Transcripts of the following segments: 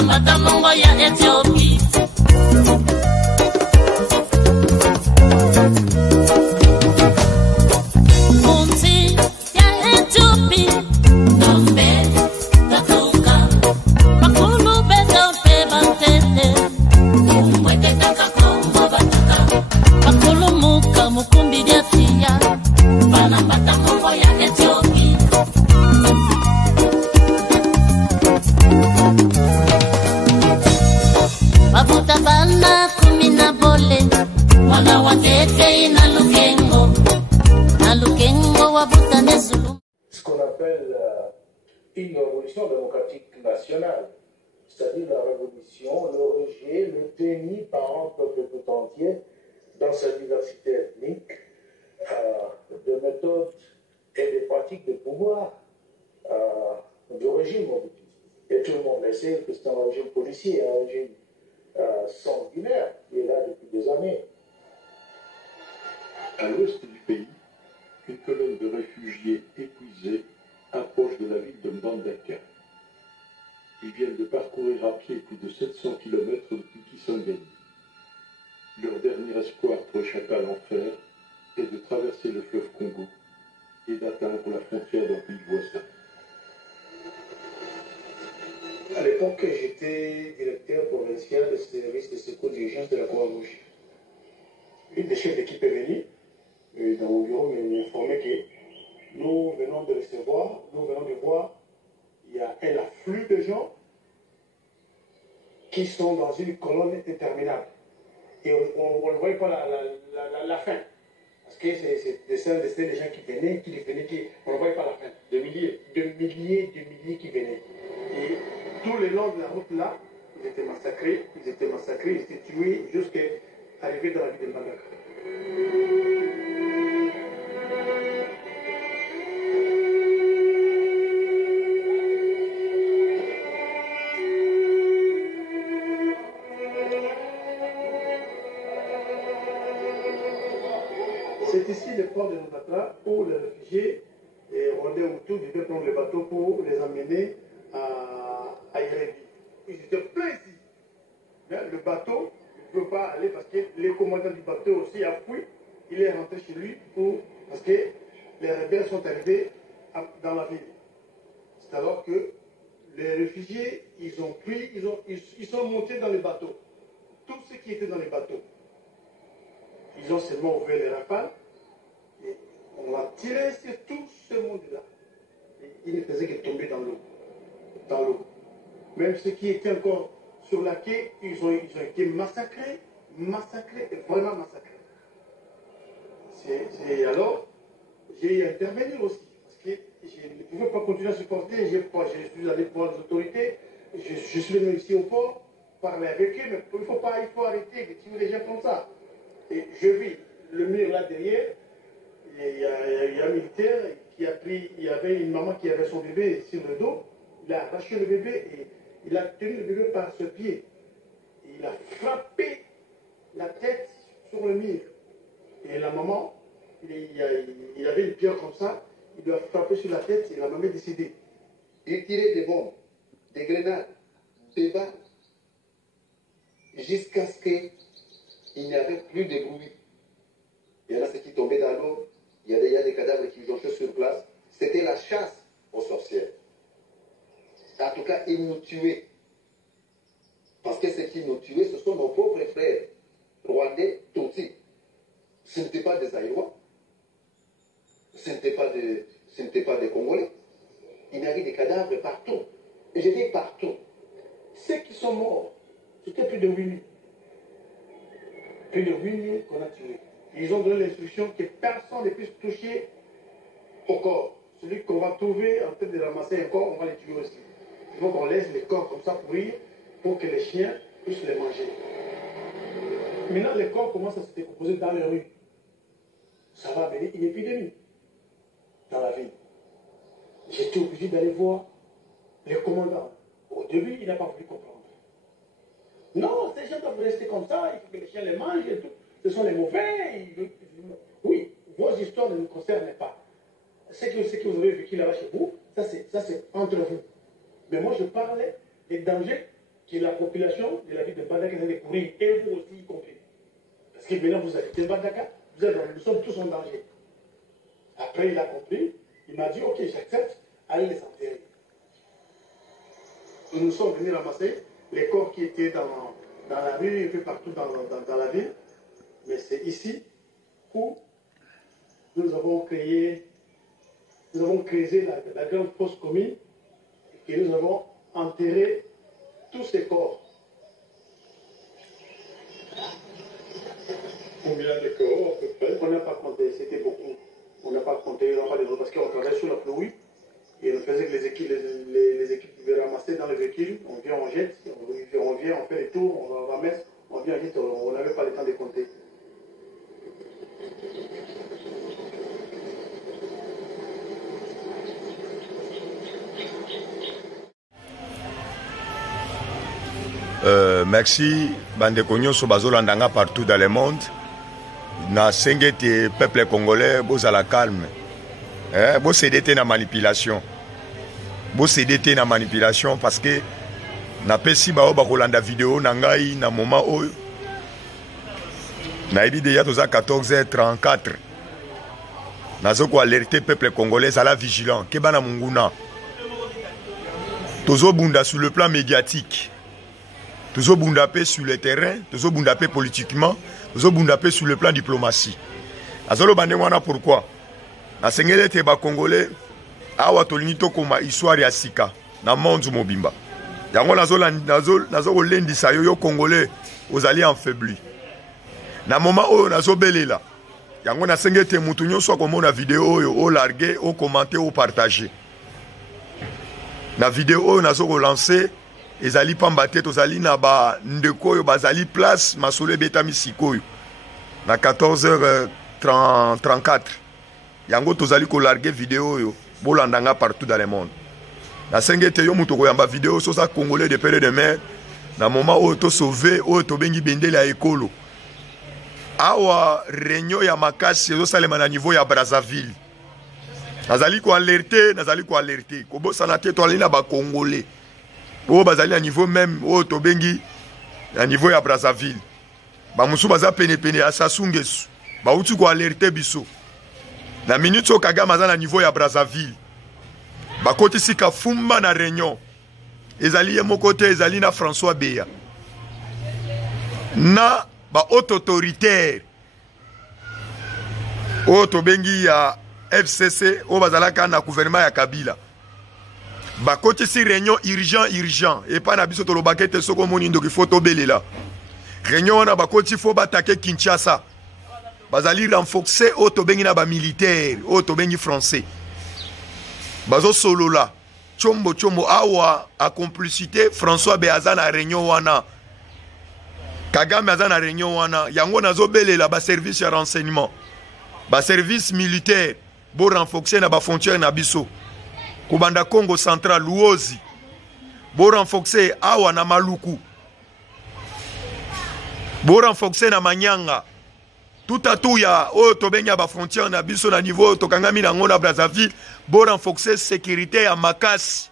Banambata Mongo ya Ethiopie. Munsi ya Ethiopie. Nombe tatuka. Makulu beto pe bantete. Mwete taka Kongo batuka. Makulu muka mukumbi dia tia. Banambata Mongo ya Ethiopie. Babuta bana kumina bole. Wana watete ina lukengo wabuta nezulu. Ce qu'on appelle une révolution démocratique nationale, c'est-à-dire la révolution, le rejet, le déni par un peuple tout entier dans sa diversité ethnique, de méthodes et des pratiques de pouvoir du régime. Et tout le monde le sait que c'est un régime policier, un régime sanguinaire qui est là depuis des années. À l'ouest du pays, une colonne de réfugiés épuisés approche de la ville de Mbandaka. Ils viennent de parcourir à pied plus de 700 km depuis Kisangani. Leur dernier espoir pour échapper à l'enfer est de traverser le fleuve Congo et d'atteindre la frontière d'un pays voisin. À l'époque, j'étais directeur provincial des services de secours d'urgence de la Croix-Rouge. Une des chefs d'équipe est venue dans mon bureau m'a informé que nous venons de recevoir, nous venons de voir, il y a un afflux de gens qui sont dans une colonne interminable. Et on ne voyait pas la fin. Parce que c'est des gens qui venaient, on ne voyait pas la fin. De milliers qui venaient. Et tout le long de la route là, ils étaient massacrés, ils étaient tués jusqu'à arriver dans la ville de Mbandaka. C'est ici le port de Mbandaka où les réfugiés rwandais Hutus devaient prendre le bateau pour les emmener à Irébi. Ils étaient pleins ici. Mais le bateau ne peut pas aller parce que le commandant du bateau aussi a fui. Il est rentré chez lui parce que les rebelles sont arrivés dans la ville. C'est alors que les réfugiés, ils sont montés dans le bateau. Tous ceux qui étaient dans le bateau, ils ont seulement ouvert les rafales et on a tiré sur tout ce monde-là. Il ne faisait que tomber dans l'eau. Même ceux qui étaient encore sur la quai, ils ont été massacrés et vraiment massacrés. Alors, j'ai intervenu aussi, parce que je ne pouvais pas continuer à supporter, je suis allé voir les autorités, je suis venu ici au port, parler avec eux, mais il faut arrêter de tuer les gens comme ça. Et je vis le mur là derrière, il y a un militaire qui a pris, il y avait une maman qui avait son bébé sur le dos, il a arraché le bébé et il a tenu le bébé par ce pied. Et il a frappé la tête sur le mur. Et la maman, il avait une pierre comme ça, il lui a frappé sur la tête et la maman est décédée. Il tirait des bombes, des grenades, des balles, jusqu'à ce qu'il n'y avait plus de bruit. Il y en a ceux qui tombaient dans l'eau, il y a des cadavres qui jonchaient sur place. C'était la chasse aux sorcières. En tout cas, ils nous tuaient. Parce que ceux qui nous tuaient, ce sont nos propres frères, rwandais, tutsis. Ce n'étaient pas des Aïrois. Ce n'étaient pas des Congolais. Il y avait des cadavres partout. Et je dis partout. Ceux qui sont morts, c'était plus de 8000. Plus de 8000 qu'on a tués. Ils ont donné l'instruction que personne ne puisse toucher au corps. Celui qu'on va trouver en train de ramasser un corps, on va les tuer aussi. Il faut qu'on laisse les corps comme ça pourrir pour que les chiens puissent les manger. Maintenant, les corps commencent à se décomposer dans les rues. Ça va amener une épidémie dans la ville. J'étais obligé d'aller voir le commandant. Au début, il n'a pas voulu comprendre. Non, ces gens doivent rester comme ça, il faut que les chiens les mangent et tout. Ce sont les mauvais. Oui, vos histoires ne nous concernent pas. Ce que vous avez vécu là-bas chez vous, ça c'est entre vous. Mais moi, je parlais des dangers que la population de la ville de Mbandaka est de courir, et vous aussi y compris. Parce que maintenant vous habitez Mbandaka, nous sommes tous en danger. Après il a compris, il m'a dit ok, j'accepte, allez les enterrer. Nous sommes venus ramasser les corps qui étaient dans la rue, un peu partout dans la ville. Mais c'est ici où nous avons créé la grande fosse commune et nous avons enterré tous ces corps. Combien de corps à peu près? On n'a pas compté, c'était beaucoup. On n'a pas compté, parce qu'on travaillait sous la pluie et on faisait que les équipes pouvaient ramasser dans les véhicules, on vient, on jette, on vient, on fait les tours, on ramasse, on vient, on jette, on n'avait pas le temps de compter. Merci, Bandeko Nyonso Bazolandanga partout dans le monde. Na sengete peuple congolais, vous à la calme. Vous cédez na manipulation. Vous cédez na manipulation parce que na pesi ba bakolanda vidéo na ngai na moment oyo. Na ebi déjà toza 14h34. Nazo ko alerter peuple congolais à la vigilant. Kebana munguna. Tozo bunda sur le plan médiatique. Tozo bundapé sur le terrain, tozo bundapé politiquement, tozo bundapé sur le plan diplomatie. Azolo bande wana pourquoi? Na sengele te ba congolais awa tolingi to koma histoire ya sika na monde mobimba. Yango nazo ko lendisa yo congolais ozali affaibli. Na moment oyo nazo belela. Yango na sengele te mutu nyonso akomona vidéo oyo o larguer, o commenter, o partager. Na vidéo oyo nazo ko lancer ezali pambate tozali na ba ndeko yo bazali place masolo betami sikoyo na 14h34 yango tozali ko larguer vidéo yo bolandanga partout dans le monde na sengete yo muto ko yamba vidéo so sa congolais de père de mer na moment o to sauver o to bengi bendele ya ekolo awa réunion ya makasi zo salema na niveau ya Brazzaville nazali ko alerter ko bosana te to alina ba congolais o bazali à niveau même o to bengi à niveau ya Brazzaville ba musu baza pene à Sasungesu ba uti ko alerter biso na minute so Kagame aza na niveau ya Brazzaville ba koti sika fumba na réunion ezali ye mokote ezali na François Beya na ba haute autoritaire o to bengi ya FCC o bazalaka na gouvernement ya Kabila ba côté si réunion urgent et pas na biso to lobakete soko moni ndoki photo belela réunion na ba côté faut attaquer Kinshasa bazali renforcer o to bengi na ba militaire o to bengi français bazo solo la chombo awa a complicité François Beaza na réunion wana Kagame aza na réunion wana yango nazo belela ba service ya renseignement ba service militaire bo renforcer na ba frontière na biso Kubanda Congo Central, Luozi, bo renforcer awa na Maluku, bo renforcer na Manyanga, tout à tout ya o tobenya ba frontière na biso na niveau tokangami na ngona Brazzaville, bo renforcer sécurité ya Makasi,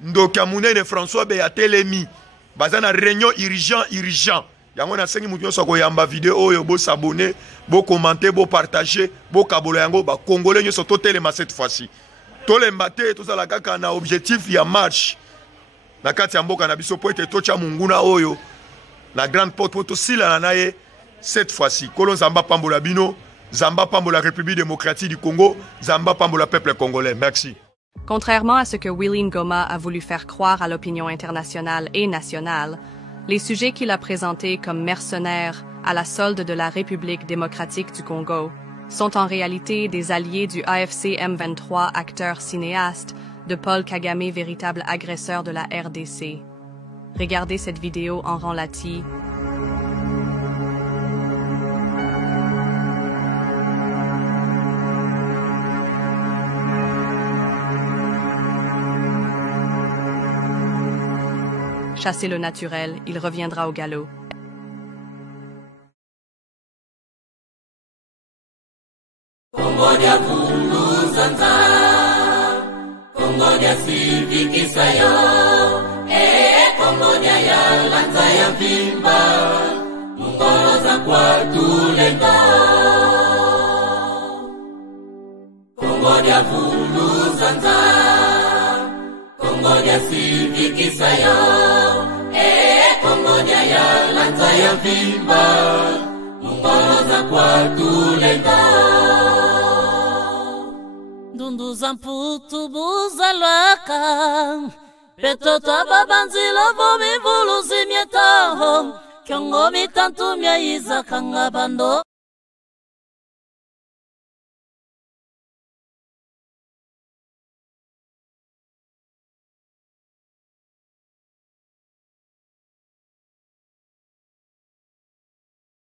ndoka munene François Beya telemi, bazana réunion urgent. Yango na sengi mutu nyonso ko yamba vidéo oyo bo s'abonner, bo commenter, bo partager, bo kabola yango ba congolais nyonso to telema cette fois-ci. Tolembate tozala kaka na objectif ya marche na kati ya mboka na biso po ete tocha munguna oyo la grande porte poto sila na ye cette fois-ci kolon zamba pambola bino zamba pambola République démocratique du Congo zamba pambola peuple congolais. Merci. Contrairement à ce que Willy Ngoma a voulu faire croire à l'opinion internationale et nationale, les sujets qu'il a présentés comme mercenaires à la solde de la République démocratique du Congo sont en réalité des alliés du AFC M23, acteur cinéaste, de Paul Kagame, véritable agresseur de la RDC. Regardez cette vidéo en rang lati. Chassez le naturel, il reviendra au galop. Kongonya Vunduzanza, Kongonya Sivikisayo, Kongonya ya ya vimba mungoloza kwa tulenga Kongo dia vulu zanza Kongo dia sivikisa yo Kongo dia ya lanza ya vimba mungoloza kwa tulenga Dundu za mputu buzalwaka Petota babanzila vomi vulu zimieto Kyongo mitantu mya iza kanga bando